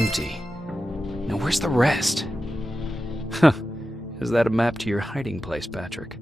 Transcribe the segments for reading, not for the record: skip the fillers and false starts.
empty. Now where's the rest? Huh. Is that a map to your hiding place, Patrick?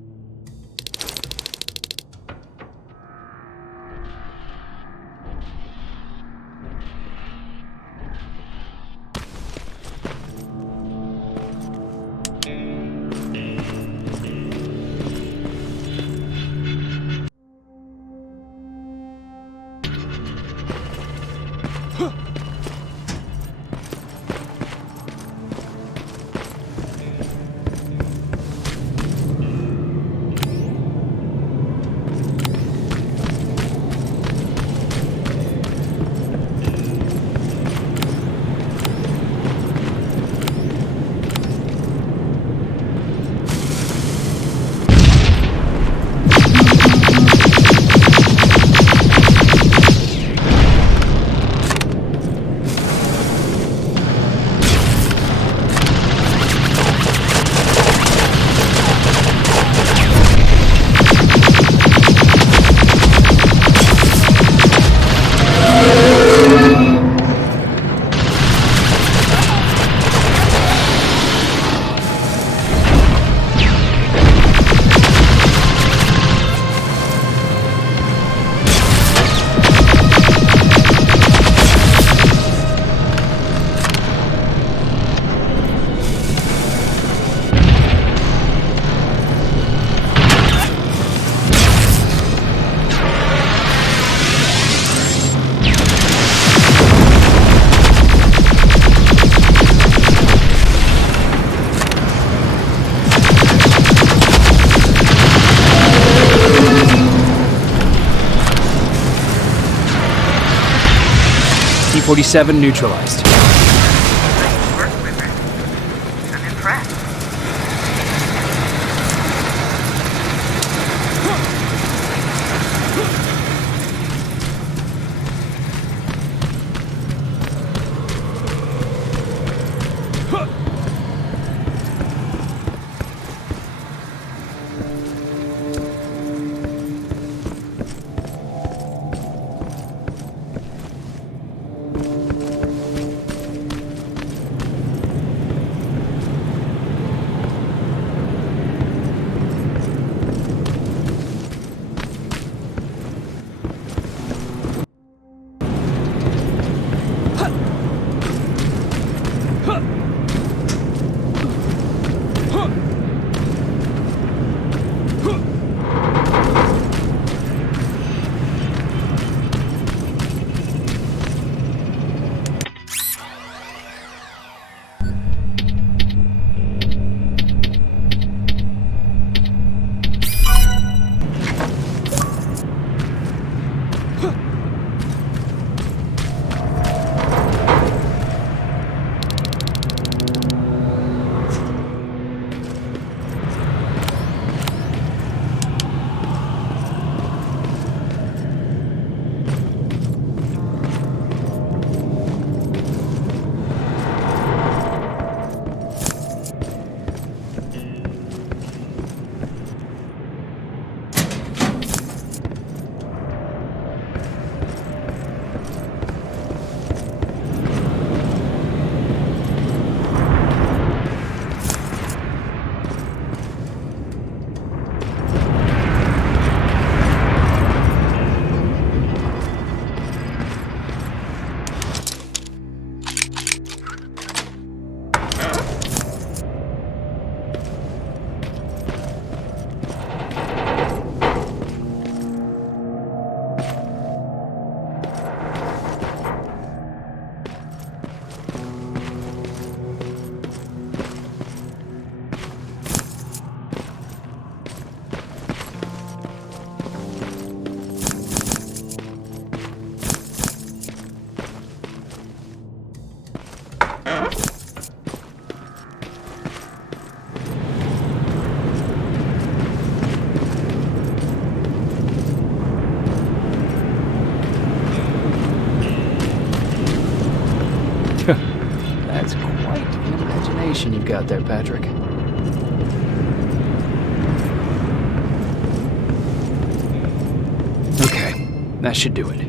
T-47 neutralized. Nice work, Whitmer. I'm impressed. That's quite an imagination you've got there, Patrick. Okay, that should do it.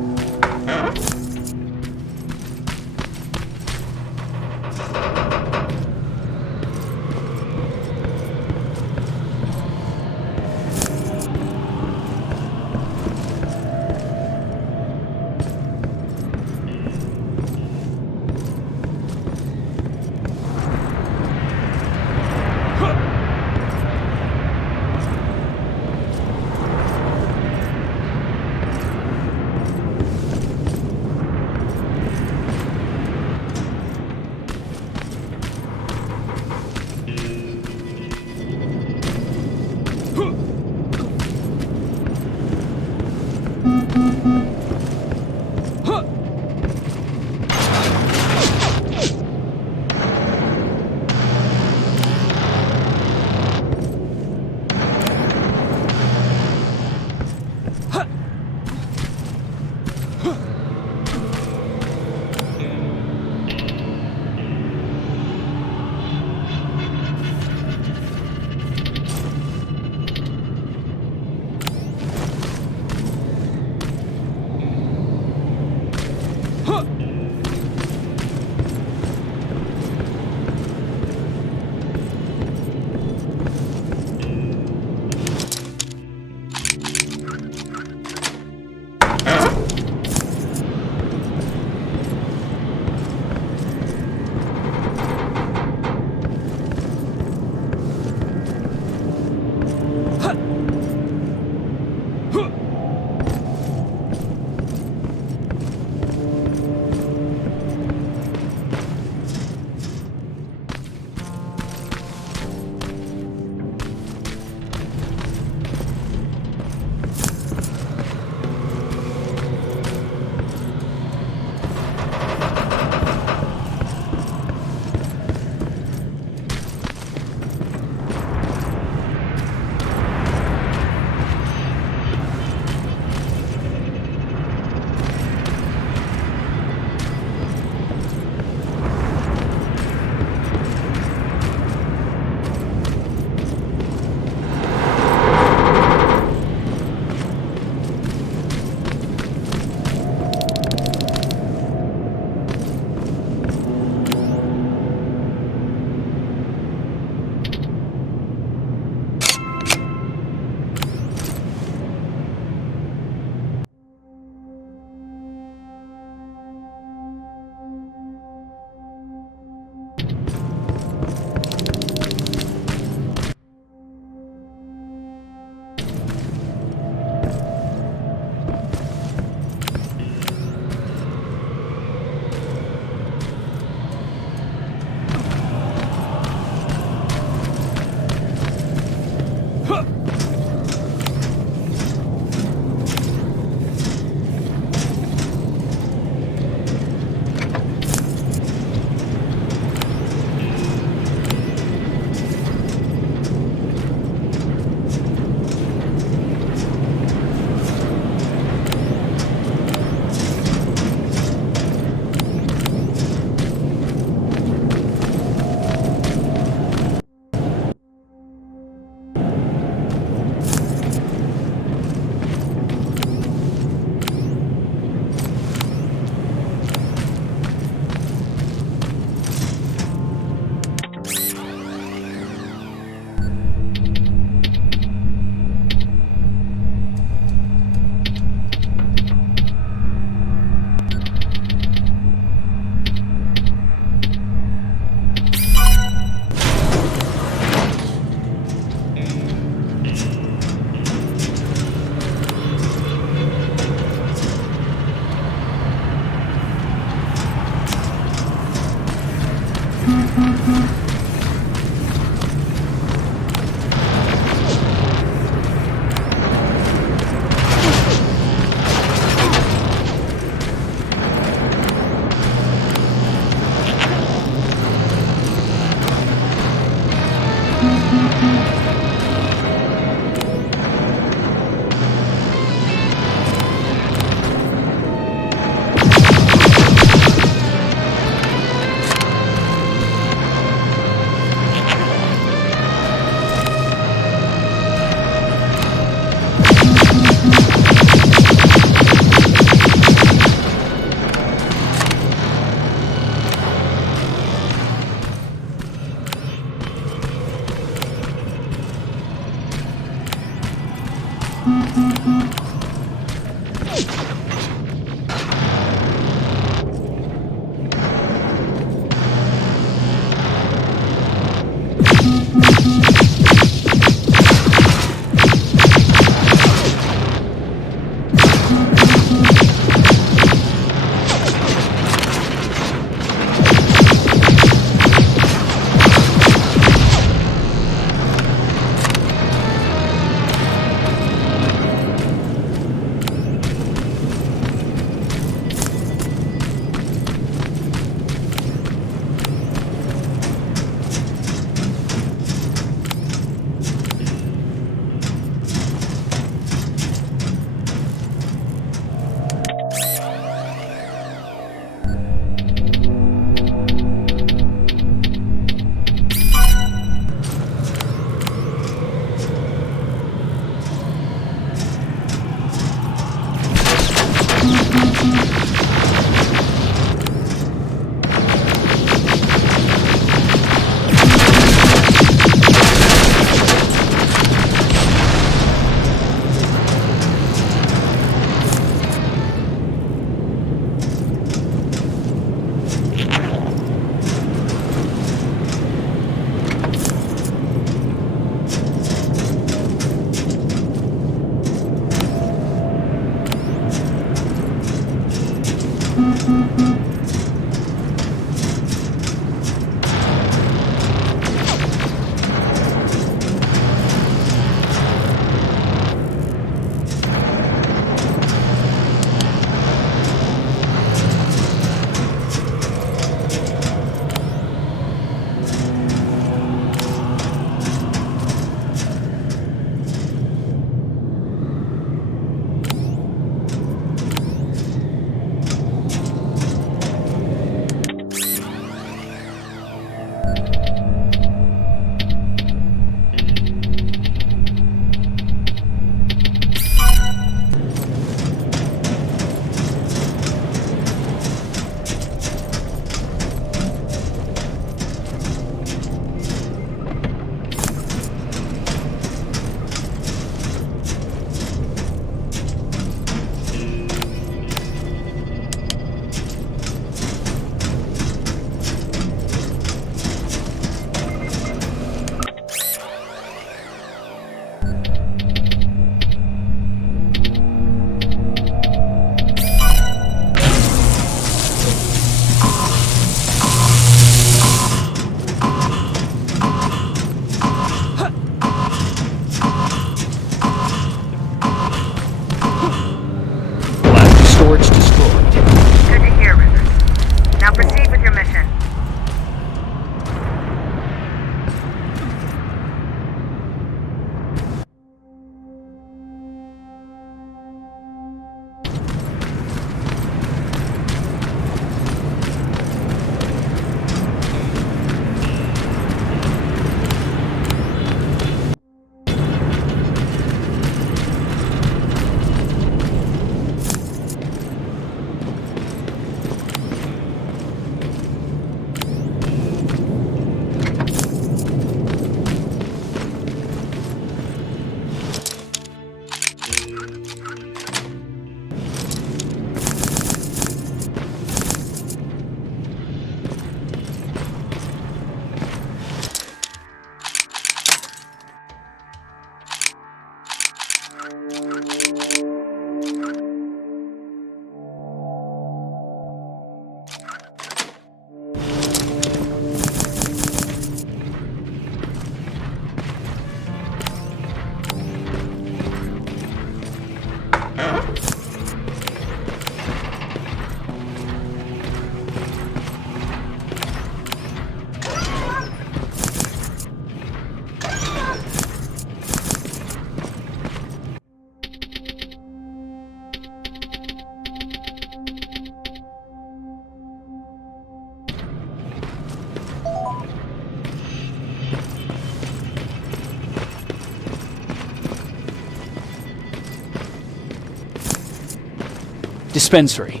Dispensary.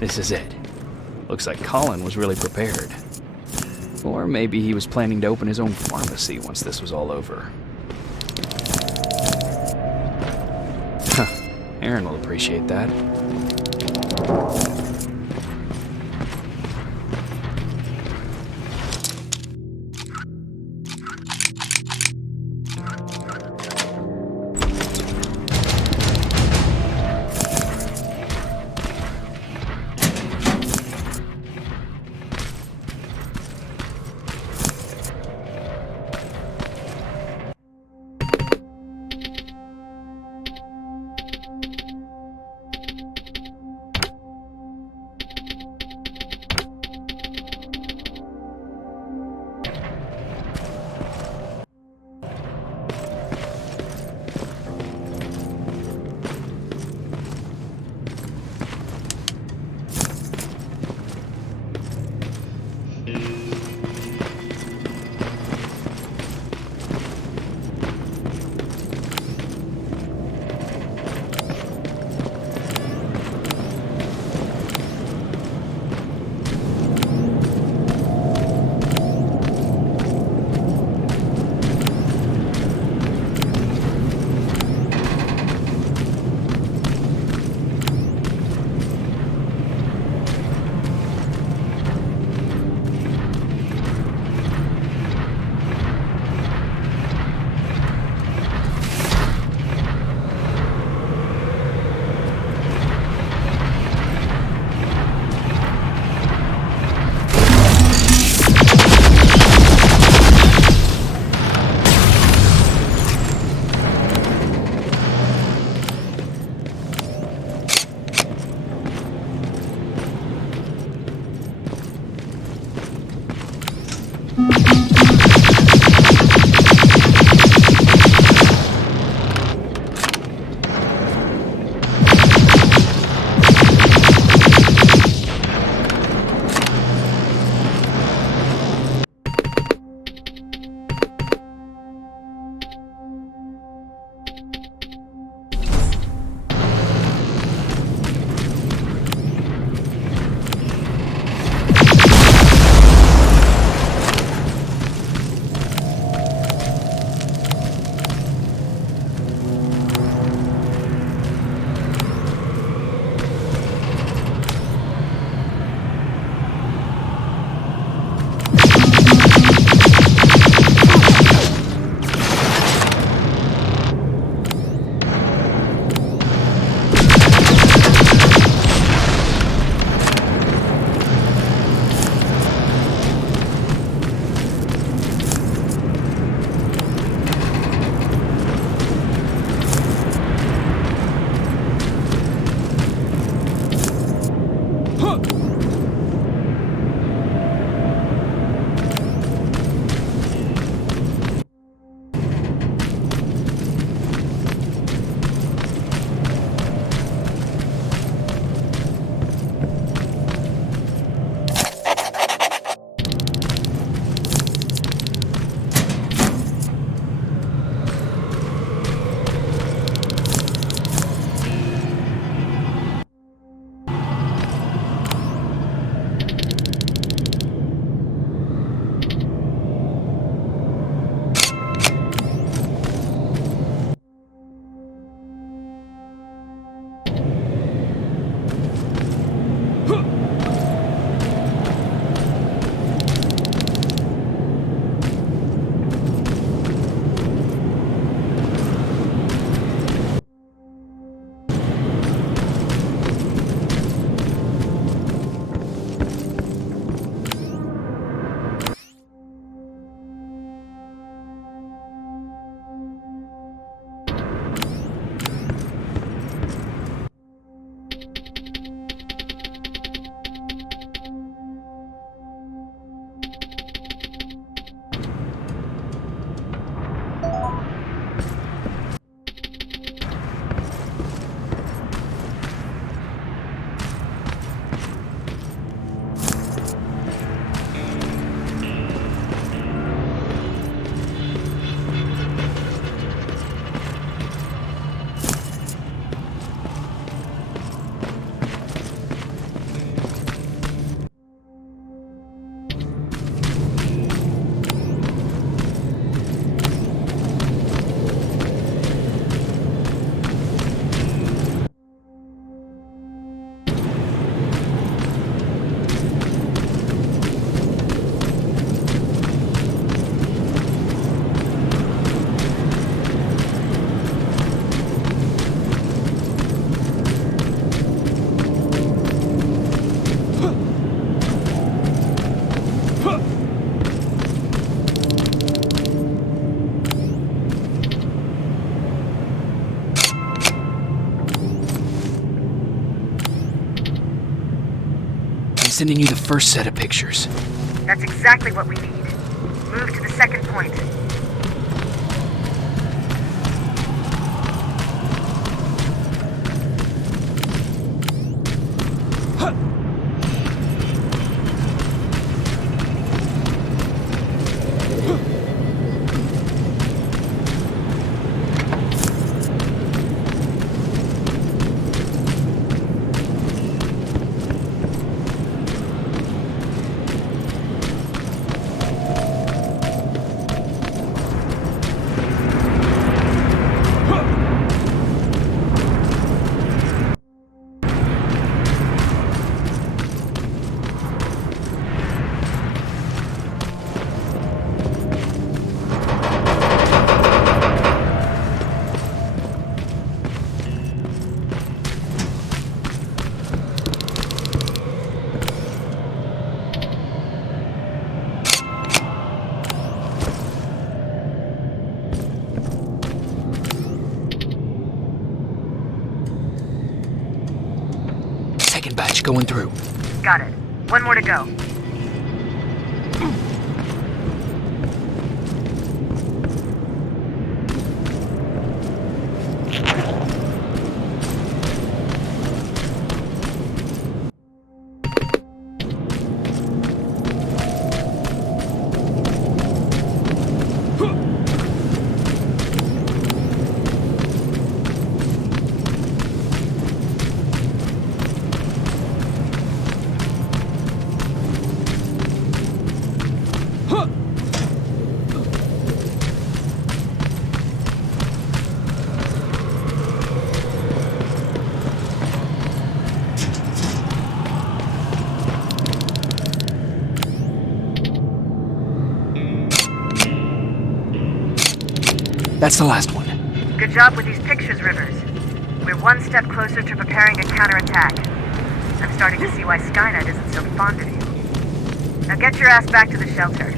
This is it. Looks like Colin was really prepared. Or maybe he was planning to open his own pharmacy once this was all over. Huh. Aaron will appreciate that. sending you the first set of pictures. That's exactly what we need. Move to the second point. Second batch going through. Got it. One more to go. That's the last one. Good job with these pictures, Rivers. We're one step closer to preparing a counterattack. I'm starting to see why Skynet isn't so fond of you. Now get your ass back to the shelter.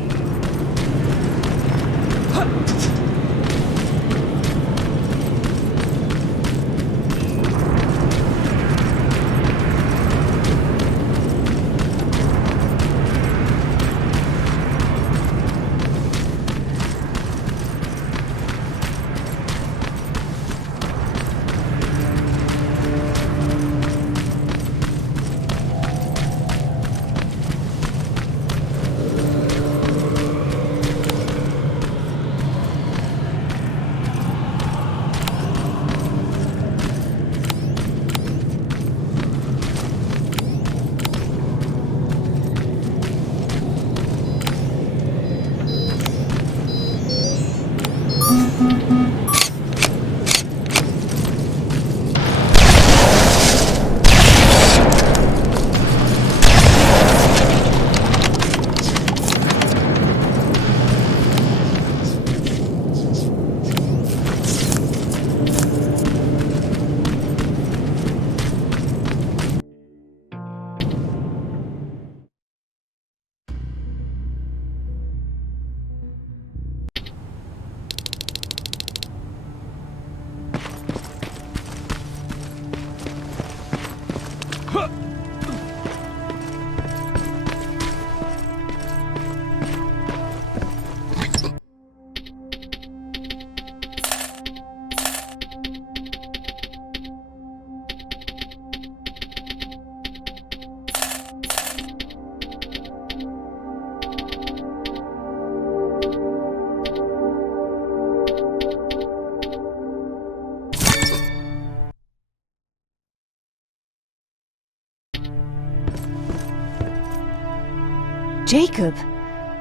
Jacob,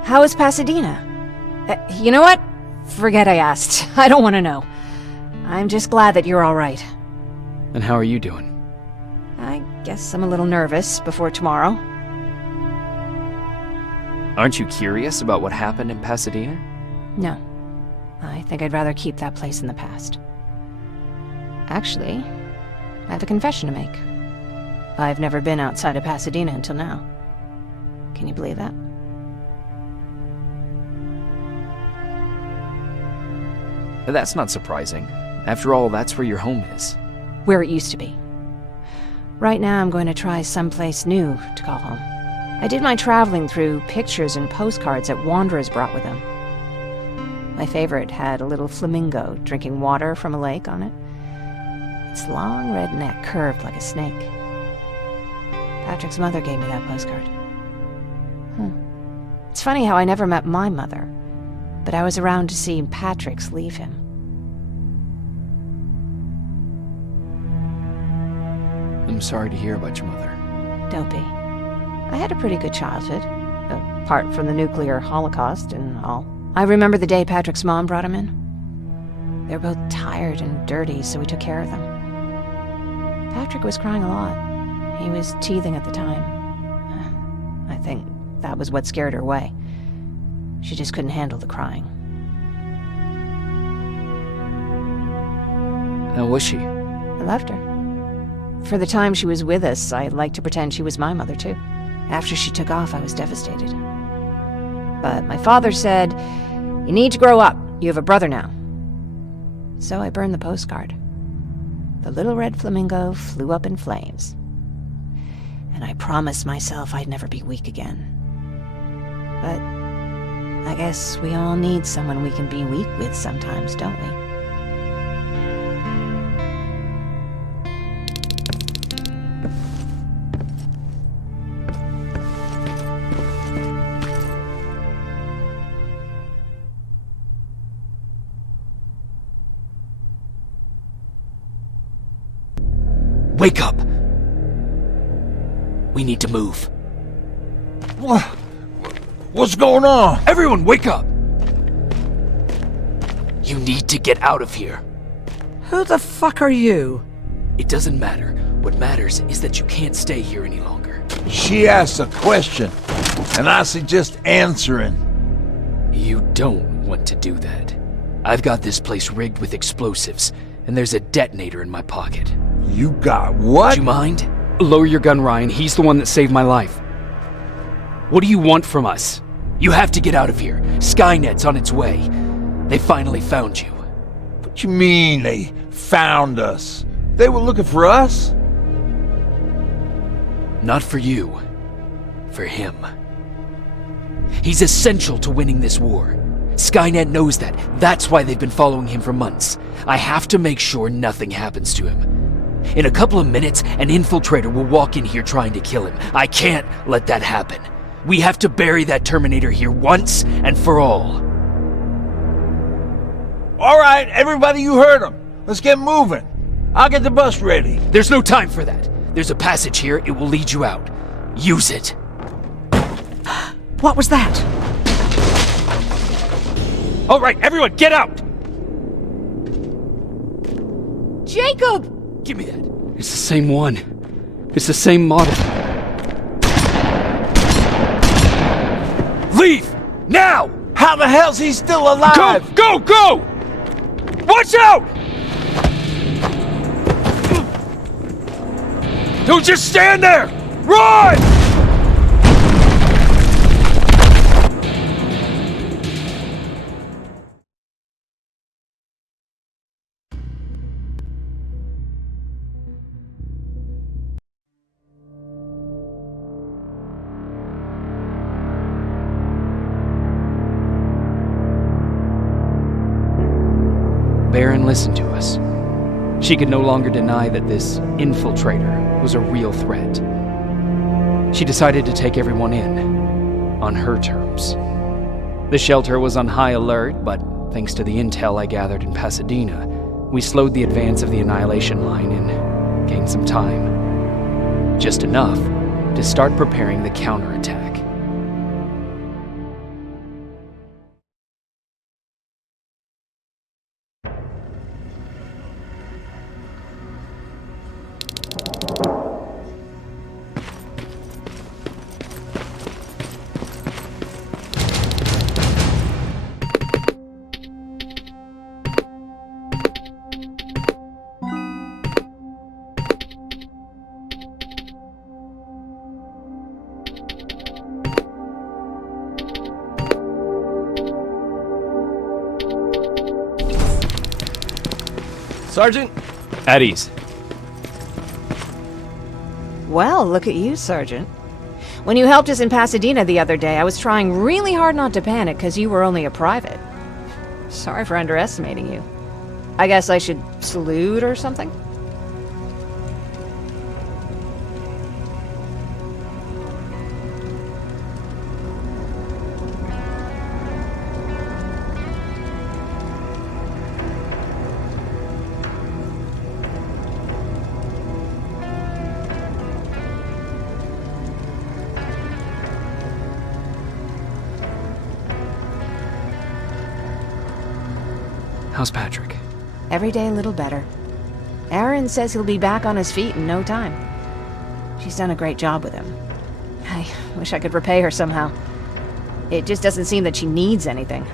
how is Pasadena? You know what? Forget I asked. I don't want to know. I'm just glad that you're all right. And how are you doing? I guess I'm a little nervous before tomorrow. Aren't you curious about what happened in Pasadena? No. I think I'd rather keep that place in the past. Actually, I have a confession to make. I've never been outside of Pasadena until now. Can you believe that? That's not surprising. After all, that's where your home is. Where it used to be. Right now I'm going to try someplace new to call home. I did my traveling through pictures and postcards that wanderers brought with them. My favorite had a little flamingo drinking water from a lake on it. Its long red neck curved like a snake. Patrick's mother gave me that postcard. It's funny how I never met my mother, but I was around to see Patrick's leave him. I'm sorry to hear about your mother. Don't be. I had a pretty good childhood, apart from the nuclear holocaust and all. I remember the day Patrick's mom brought him in. They were both tired and dirty, so we took care of them. Patrick was crying a lot. He was teething at the time. I think that was what scared her away. She just couldn't handle the crying. How was she? I loved her. For the time she was with us, I liked to pretend she was my mother, too. After she took off, I was devastated. But my father said, "You need to grow up. You have a brother now." So I burned the postcard. The little red flamingo flew up in flames. And I promised myself I'd never be weak again. But I guess we all need someone we can be weak with sometimes, don't we? Wake up! We need to move. What's going on? Everyone, wake up! You need to get out of here. Who the fuck are you? It doesn't matter. What matters is that you can't stay here any longer. She asked a question, and I suggest answering. You don't want to do that. I've got this place rigged with explosives, and there's a detonator in my pocket. You got what? Do you mind? Lower your gun, Ryan. He's the one that saved my life. What do you want from us? You have to get out of here. Skynet's on its way. They finally found you. What you mean they found us? They were looking for us? Not for you. For him. He's essential to winning this war. Skynet knows that. That's why they've been following him for months. I have to make sure nothing happens to him. In a couple of minutes, an infiltrator will walk in here trying to kill him. I can't let that happen. We have to bury that Terminator here once and for all. All right, everybody, you heard him. Let's get moving. I'll get the bus ready. There's no time for that. There's a passage here. It will lead you out. Use it. What was that? All right, everyone, get out! Jacob! Give me that. It's the same one. It's the same model. Leave! Now! How the hell's he still alive? Go! Go! Go! Watch out! Don't just stand there! Run! Baron listened to us. She could no longer deny that this infiltrator was a real threat. She decided to take everyone in, on her terms. The shelter was on high alert, but thanks to the intel I gathered in Pasadena, we slowed the advance of the Annihilation Line and gained some time. Just enough to start preparing the counterattack. Sergeant? At ease. Well, look at you, Sergeant. When you helped us in Pasadena the other day, I was trying really hard not to panic because you were only a private. Sorry for underestimating you. I guess I should salute or something? How's Patrick? Every day a little better. Aaron says he'll be back on his feet in no time. She's done a great job with him. I wish I could repay her somehow. It just doesn't seem that she needs anything.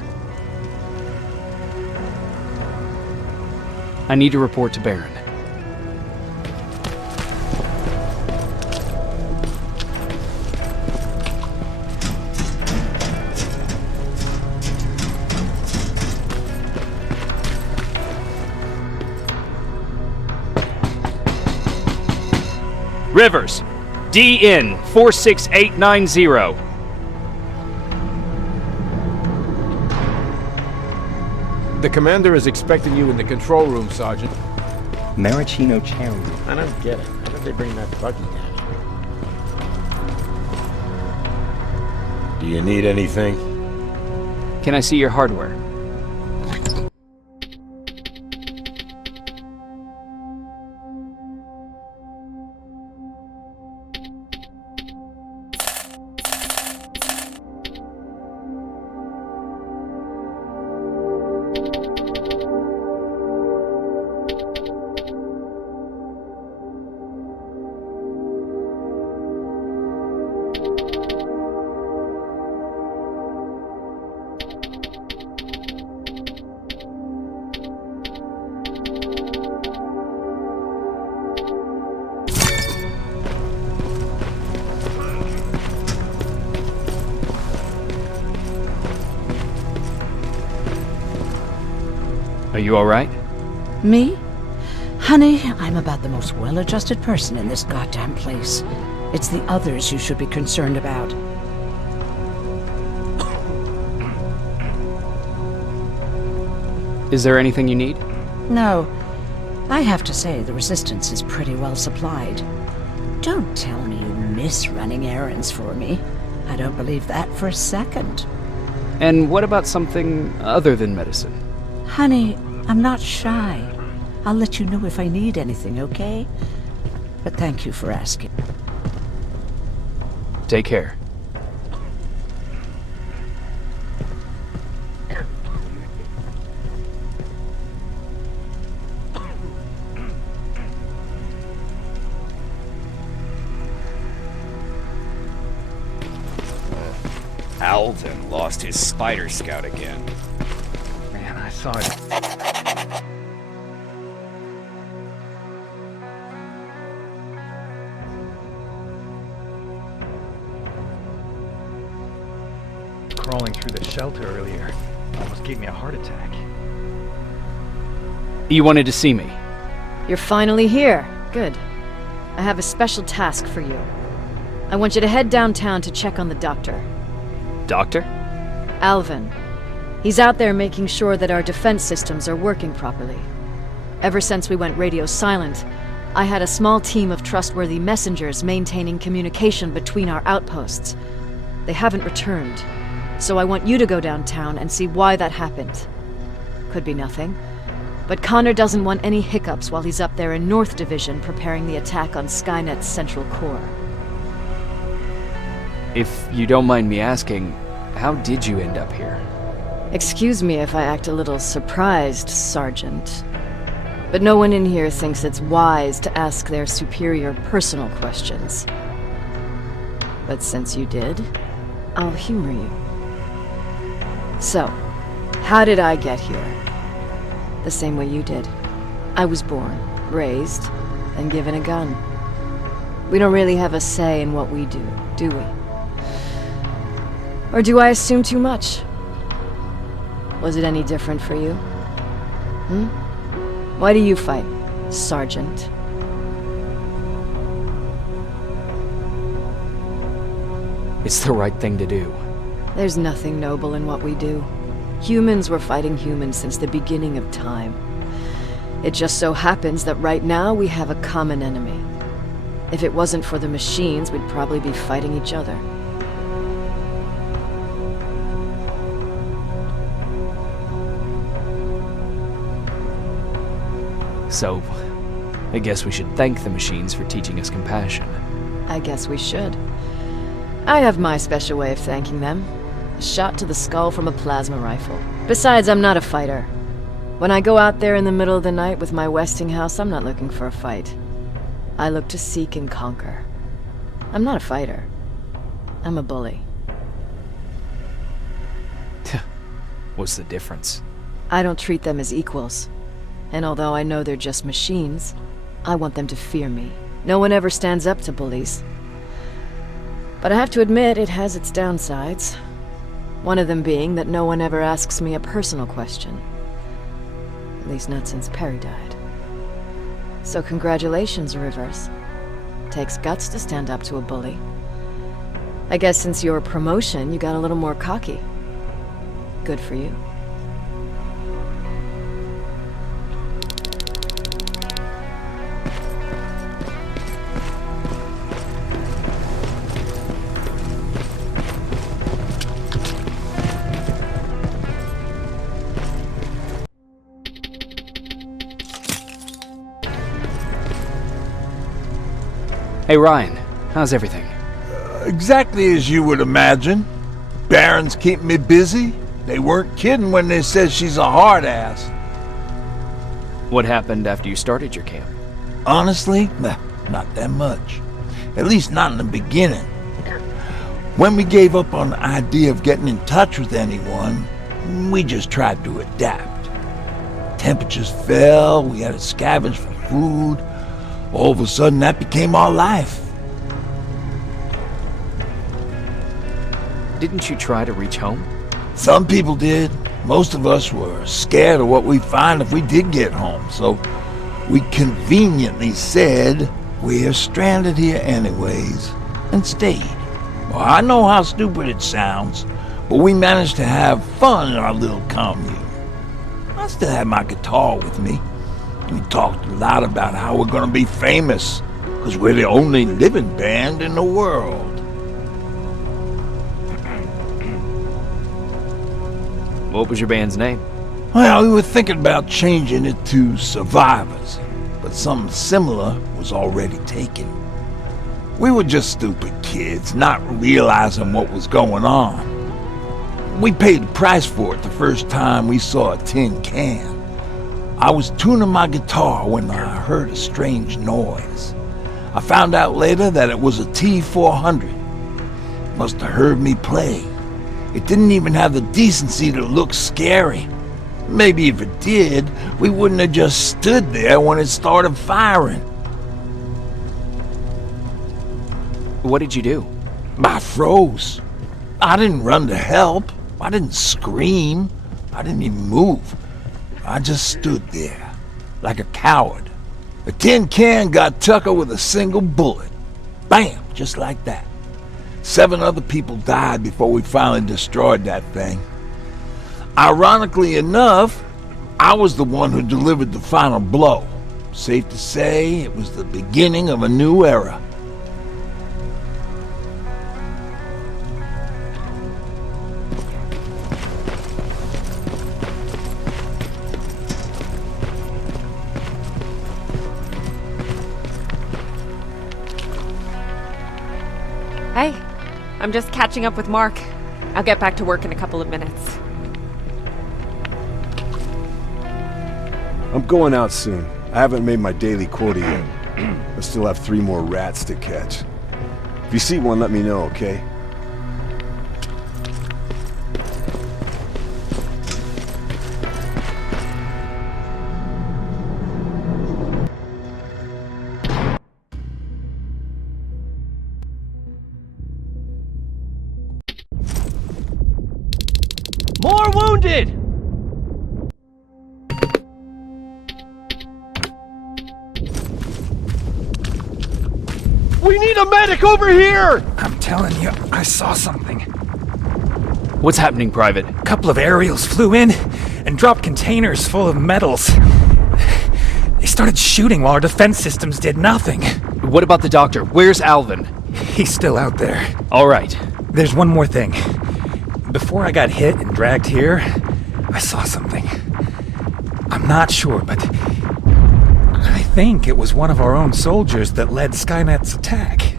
I need to report to Baron. Rivers, DN 46890. The commander is expecting you in the control room, Sergeant. Maraschino cherry. I don't get it. How did they bring that buggy down here? Do you need anything? Can I see your hardware? Are you all right? Me? Honey, I'm about the most well-adjusted person in this goddamn place. It's the others you should be concerned about. Is there anything you need? No. I have to say, the Resistance is pretty well supplied. Don't tell me you miss running errands for me. I don't believe that for a second. And what about something other than medicine? Honey, I'm not shy. I'll let you know if I need anything, okay? But thank you for asking. Take care. Alvin lost his spider scout again. Man, I saw it. Crawling through the shelter earlier. Almost gave me a heart attack. You wanted to see me? You're finally here. Good. I have a special task for you. I want you to head downtown to check on the doctor. Doctor? Alvin. He's out there making sure that our defense systems are working properly. Ever since we went radio silent, I had a small team of trustworthy messengers maintaining communication between our outposts. They haven't returned, so I want you to go downtown and see why that happened. Could be nothing, but Connor doesn't want any hiccups while he's up there in North Division preparing the attack on Skynet's central core. If you don't mind me asking, how did you end up here? Excuse me if I act a little surprised, Sergeant. But no one in here thinks it's wise to ask their superior personal questions. But since you did, I'll humor you. So, how did I get here? The same way you did. I was born, raised, and given a gun. We don't really have a say in what we do we? Or do I assume too much? Was it any different for you? Why do you fight, Sergeant? It's the right thing to do. There's nothing noble in what we do. Humans were fighting humans since the beginning of time. It just so happens that right now we have a common enemy. If it wasn't for the machines, we'd probably be fighting each other. So, I guess we should thank the machines for teaching us compassion. I guess we should. I have my special way of thanking them. A shot to the skull from a plasma rifle. Besides, I'm not a fighter. When I go out there in the middle of the night with my Westinghouse, I'm not looking for a fight. I look to seek and conquer. I'm not a fighter. I'm a bully. What's the difference? I don't treat them as equals. And although I know they're just machines, I want them to fear me. No one ever stands up to bullies. But I have to admit, it has its downsides. One of them being that no one ever asks me a personal question. At least not since Perry died. So congratulations, Rivers. Takes guts to stand up to a bully. I guess since your promotion, you got a little more cocky. Good for you. Hey Ryan, how's everything? Exactly as you would imagine. Baron's keeping me busy. They weren't kidding when they said she's a hard ass. What happened after you started your camp? Honestly, not that much. At least not in the beginning. When we gave up on the idea of getting in touch with anyone, we just tried to adapt. Temperatures fell, we had to scavenge for food. All of a sudden, that became our life. Didn't you try to reach home? Some people did. Most of us were scared of what we'd find if we did get home, so we conveniently said we're stranded here anyways, and stayed. Well, I know how stupid it sounds, but we managed to have fun in our little commune. I still have my guitar with me. We talked a lot about how we're gonna be famous, because we're the only living band in the world. What was your band's name? Well, we were thinking about changing it to Survivors, but something similar was already taken. We were just stupid kids, not realizing what was going on. We paid the price for it the first time we saw a tin can. I was tuning my guitar when I heard a strange noise. I found out later that it was a T-400. Must have heard me play. It didn't even have the decency to look scary. Maybe if it did, we wouldn't have just stood there when it started firing. What did you do? I froze. I didn't run to help. I didn't scream. I didn't even move. I just stood there, like a coward. A tin can got Tucker with a single bullet. Bam, just like that. 7 other people died before we finally destroyed that thing. Ironically enough, I was the one who delivered the final blow. Safe to say, it was the beginning of a new era. Hey, I'm just catching up with Mark. I'll get back to work in a couple of minutes. I'm going out soon. I haven't made my daily quota yet. I still have 3 more rats to catch. If you see one, let me know, okay? More wounded! We need a a medic over here! I'm telling you, I saw something. What's happening, Private? A couple of aerials flew in and dropped containers full of metals. They started shooting while our defense systems did nothing. What about the doctor? Where's Alvin? He's still out there. All right. There's one more thing. Before I got hit and dragged here, I saw something. I'm not sure, but I think it was one of our own soldiers that led Skynet's attack.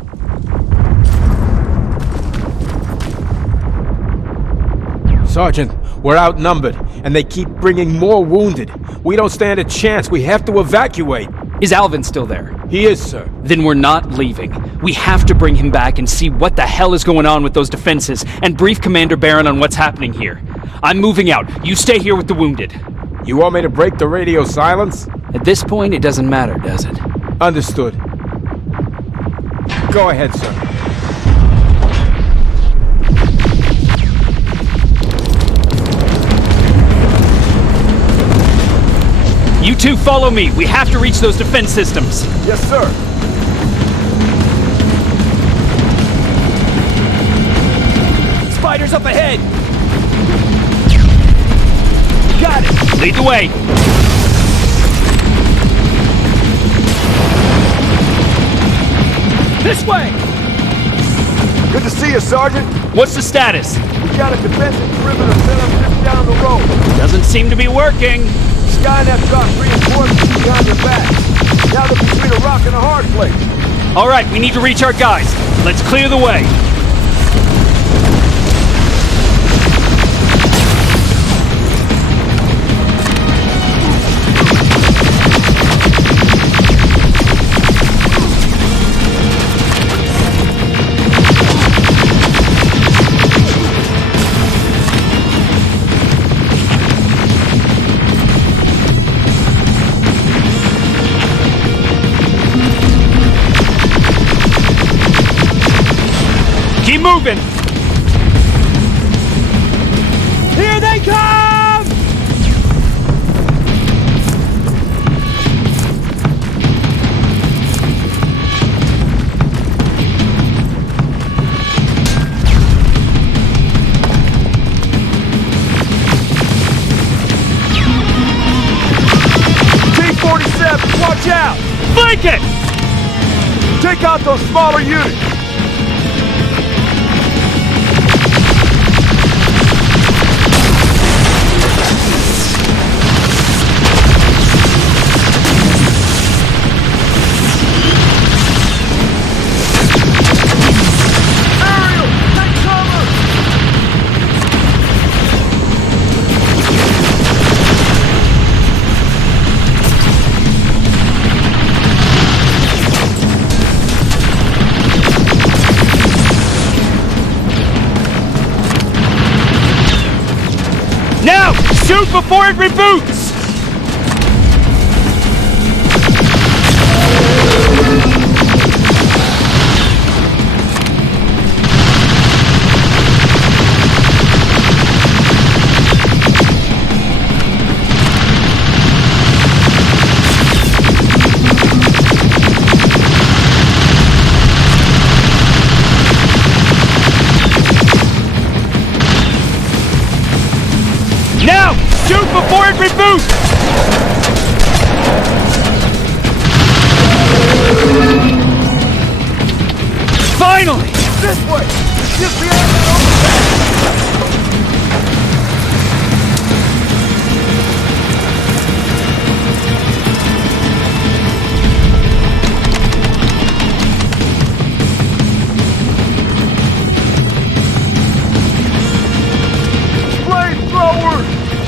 Sergeant, we're outnumbered, and they keep bringing more wounded. We don't stand a chance. We have to evacuate. Is Alvin still there? He is, sir. Then we're not leaving. We have to bring him back and see what the hell is going on with those defenses and brief Commander Barron on what's happening here. I'm moving out. You stay here with the wounded. You want me to break the radio silence? At this point, it doesn't matter, does it? Understood. Go ahead, sir. You two follow me. We have to reach those defense systems. Yes, sir. Spiders up ahead. Got it. Lead the way. This way. Good to see you, Sergeant. What's the status? We got a defensive perimeter set up just down the road. Doesn't seem to be working. Skynet dropped reinforcements behind your back. Now they're between a rock and a hard place. All right, we need to reach our guys. Let's clear the way. Keep moving! Here they come! T-47, watch out! Flank it! Take out those smaller units! Now! Shoot before it reboots! Now! Shoot before it reboots! Finally! This way! Just beyond that overpass!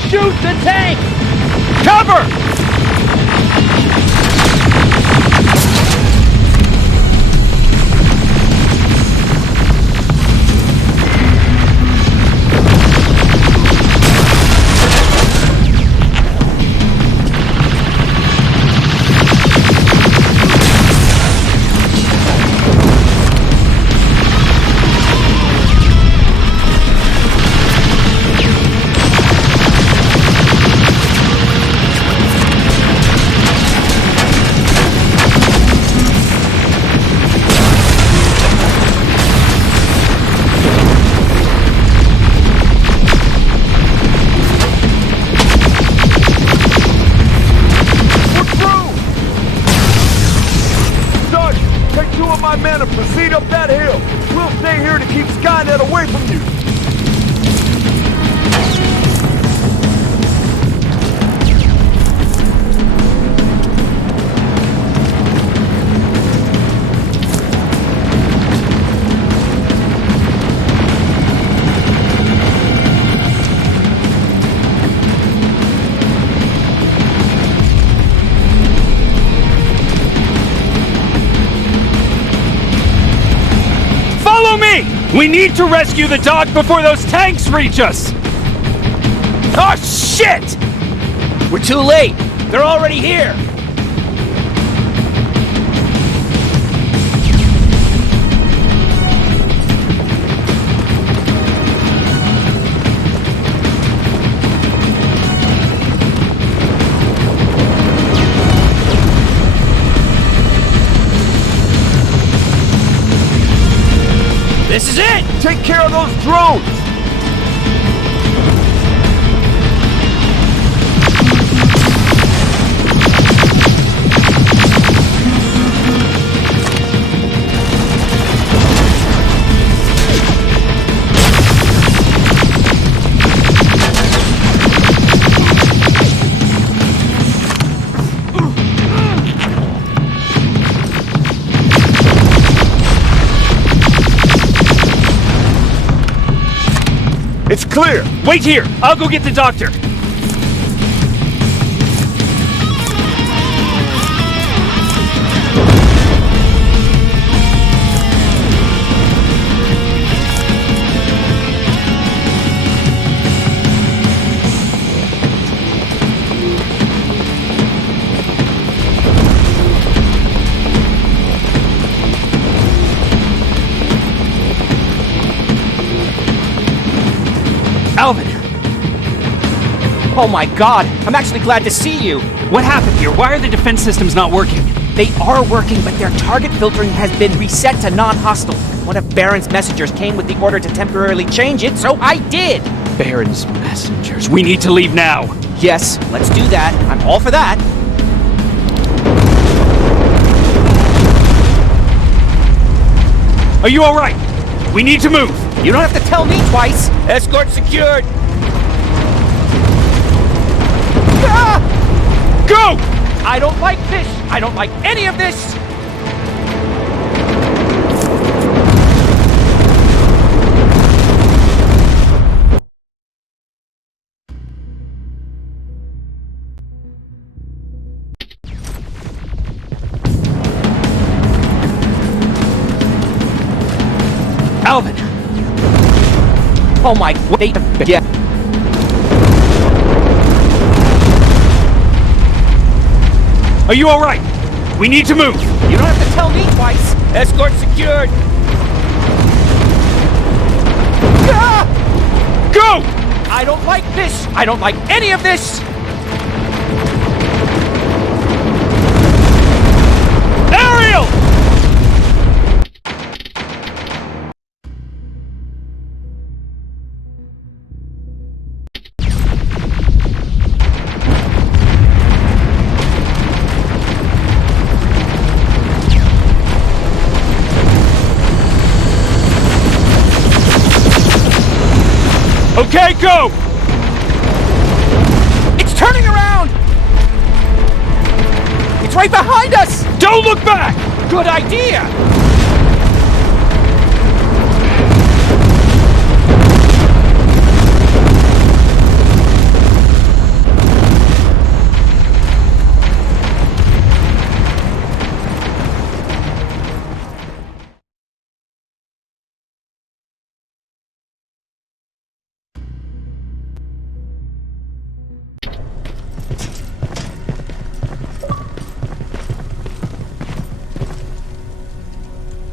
Shoot the tank! Cover! keep Skynet away from you! We need to rescue the dog before those tanks reach us! Oh, shit! We're too late! They're already here! This is it! Take care of those drones! It's clear! Wait here! I'll go get the doctor! Alvin! Oh my god, I'm actually glad to see you! What happened here? Why are the defense systems not working? They are working, but their target filtering has been reset to non-hostile. One of Baron's messengers came with the order to temporarily change it, so I did! Baron's messengers. We need to leave now. Yes, let's do that. I'm all for that. Are you alright? We need to move. You don't have to tell me twice. Escort secured. Ah! Go! I don't like this. I don't like any of this. Alvin! Oh my... Wait... Yeah. Are you alright? We need to move. You don't have to tell me twice. Escort secured. Ah! Go! I don't like this. I don't like any of this. Ariel! Okay, go! It's turning around! It's right behind us! Don't look back! Good idea!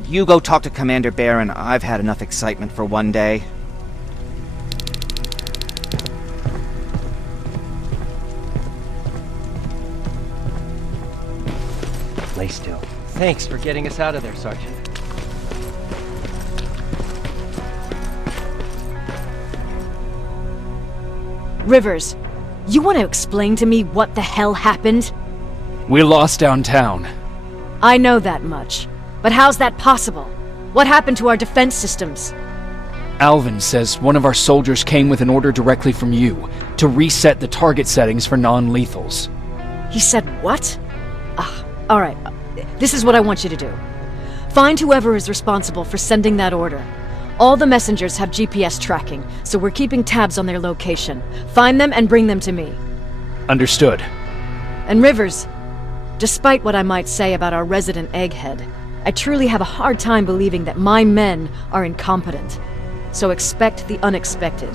You go talk to Commander Baron. I've had enough excitement for one day. Lay still. Thanks for getting us out of there, Sergeant. Rivers, you want to explain to me what the hell happened? We lost downtown. I know that much. But how's that possible? What happened to our defense systems? Alvin says one of our soldiers came with an order directly from you to reset the target settings for non-lethals. He said what? Alright. This is what I want you to do. Find whoever is responsible for sending that order. All the messengers have GPS tracking, so we're keeping tabs on their location. Find them and bring them to me. Understood. And Rivers, despite what I might say about our resident egghead, I truly have a hard time believing that my men are incompetent. So expect the unexpected.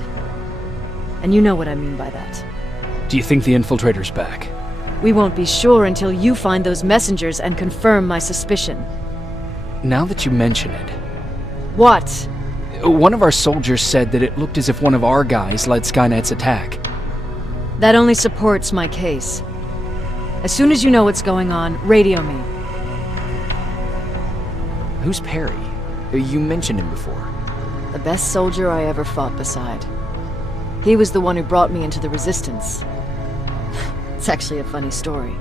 And you know what I mean by that. Do you think the infiltrator's back? We won't be sure until you find those messengers and confirm my suspicion. Now that you mention it... What? One of our soldiers said that it looked as if one of our guys led Skynet's attack. That only supports my case. As soon as you know what's going on, radio me. Who's Perry? You mentioned him before. The best soldier I ever fought beside. He was the one who brought me into the Resistance. It's actually a funny story.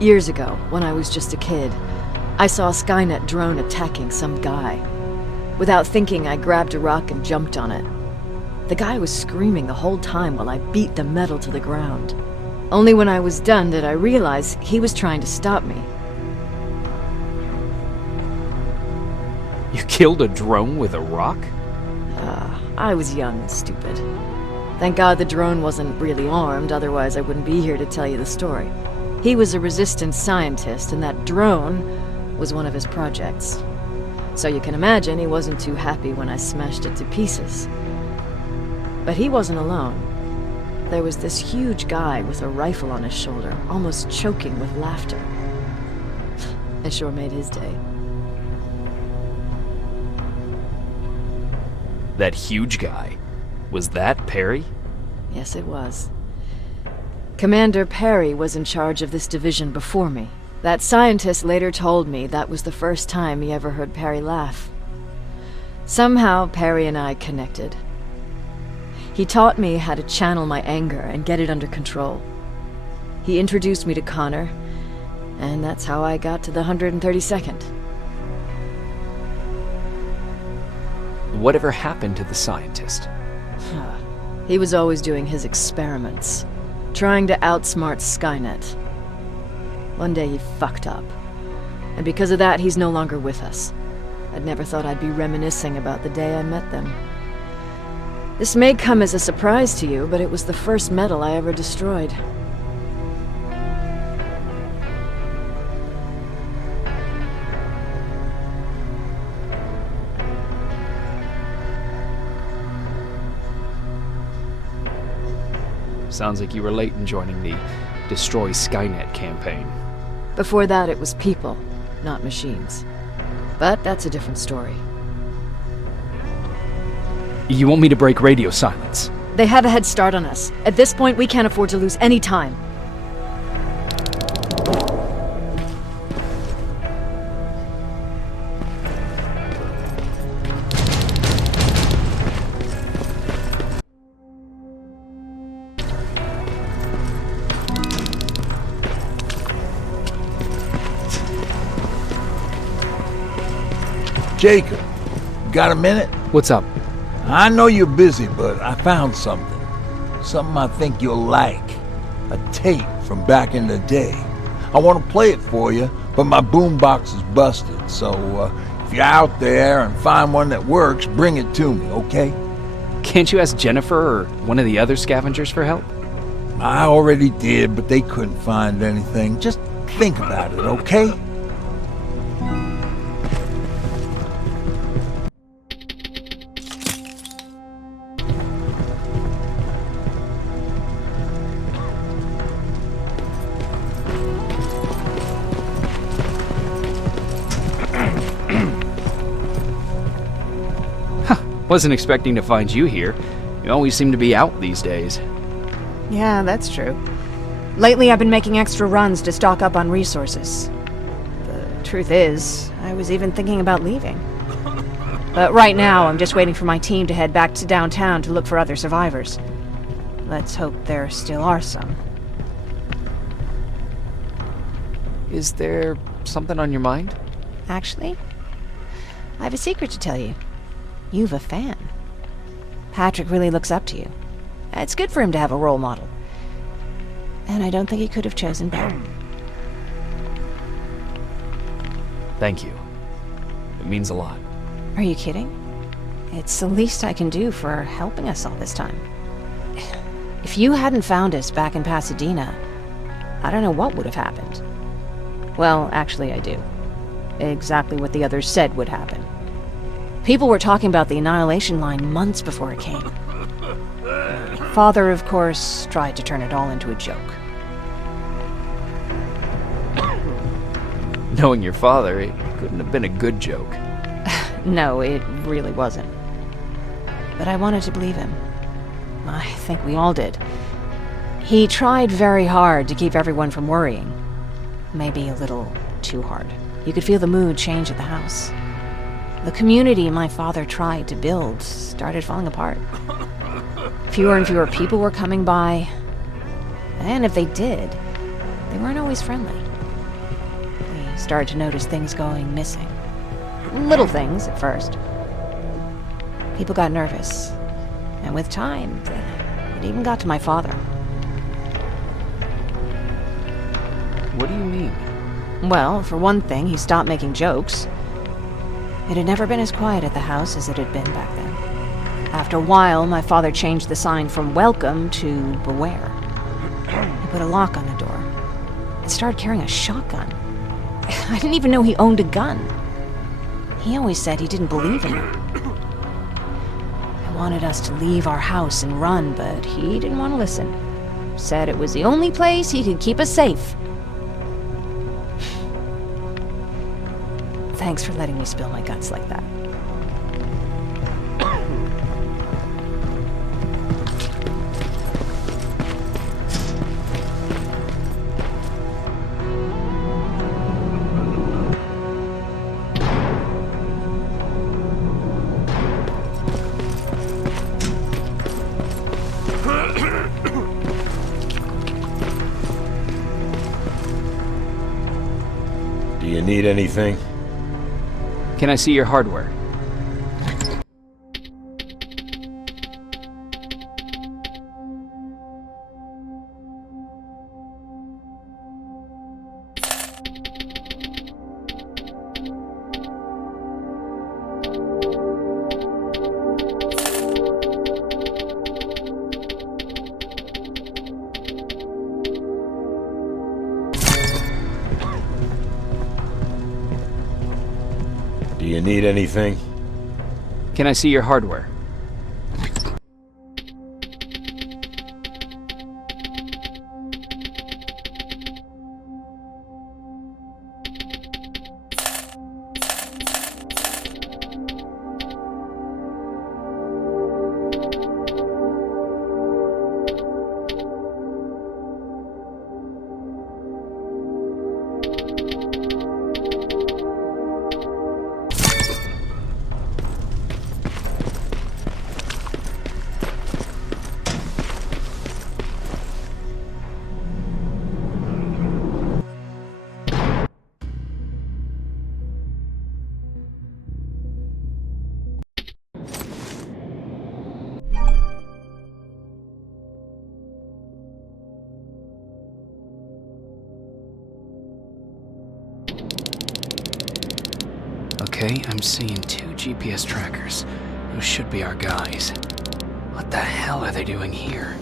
Years ago, when I was just a kid, I saw a Skynet drone attacking some guy. Without thinking, I grabbed a rock and jumped on it. The guy was screaming the whole time while I beat the metal to the ground. Only when I was done did I realize he was trying to stop me. You killed a drone with a rock? I was young and stupid. Thank God the drone wasn't really armed, otherwise I wouldn't be here to tell you the story. He was a Resistance scientist, and that drone was one of his projects. So you can imagine he wasn't too happy when I smashed it to pieces. But he wasn't alone. There was this huge guy with a rifle on his shoulder, almost choking with laughter. I sure made his day. That huge guy. Was that Perry? Yes, it was. Commander Perry was in charge of this division before me. That scientist later told me that was the first time he ever heard Perry laugh. Somehow, Perry and I connected. He taught me how to channel my anger and get it under control. He introduced me to Connor, and that's how I got to the 132nd. Whatever happened to the scientist? He was always doing his experiments, trying to outsmart Skynet. One day he fucked up, and because of that he's no longer with us. I'd never thought I'd be reminiscing about the day I met them. This may come as a surprise to you, but it was the first metal I ever destroyed. Sounds like you were late in joining the Destroy Skynet campaign. Before that, it was people, not machines. But that's a different story. You want me to break radio silence? They have a head start on us. At this point, we can't afford to lose any time. Jacob, got a minute? What's up? I know you're busy, but I found something. Something I think you'll like. A tape from back in the day. I want to play it for you, but my boombox is busted, so if you're out there and find one that works, bring it to me, okay? Can't you ask Jennifer or one of the other scavengers for help? I already did, but they couldn't find anything. Just think about it, okay? Wasn't expecting to find you here. You always seem to be out these days. Yeah, that's true. Lately I've been making extra runs to stock up on resources. The truth is, I was even thinking about leaving. But right now I'm just waiting for my team to head back to downtown to look for other survivors. Let's hope there still are some. Is there something on your mind? Actually, I have a secret to tell you. You've a fan. Patrick really looks up to you. It's good for him to have a role model. And I don't think he could have chosen better. Thank you. It means a lot. Are you kidding? It's the least I can do for helping us all this time. If you hadn't found us back in Pasadena, I don't know what would have happened. Well, actually I do. Exactly what the others said would happen. People were talking about the Annihilation Line months before it came. Father, of course, tried to turn it all into a joke. Knowing your father, it couldn't have been a good joke. No, it really wasn't. But I wanted to believe him. I think we all did. He tried very hard to keep everyone from worrying. Maybe a little too hard. You could feel the mood change at the house. The community my father tried to build started falling apart. Fewer and fewer people were coming by. And if they did, they weren't always friendly. We started to notice things going missing. Little things at first. People got nervous. And with time, it even got to my father. What do you mean? Well, for one thing, he stopped making jokes. It had never been as quiet at the house as it had been back then. After a while, my father changed the sign from welcome to beware. He put a lock on the door and started carrying a shotgun. I didn't even know he owned a gun. He always said he didn't believe in them. I wanted us to leave our house and run, but he didn't want to listen. Said it was the only place he could keep us safe. Thanks for letting me spill my guts like that. Do you need anything? Can I see your hardware? Do you need anything? Can I see your hardware? Okay, I'm seeing 2 GPS trackers. Those should be our guys. What the hell are they doing here?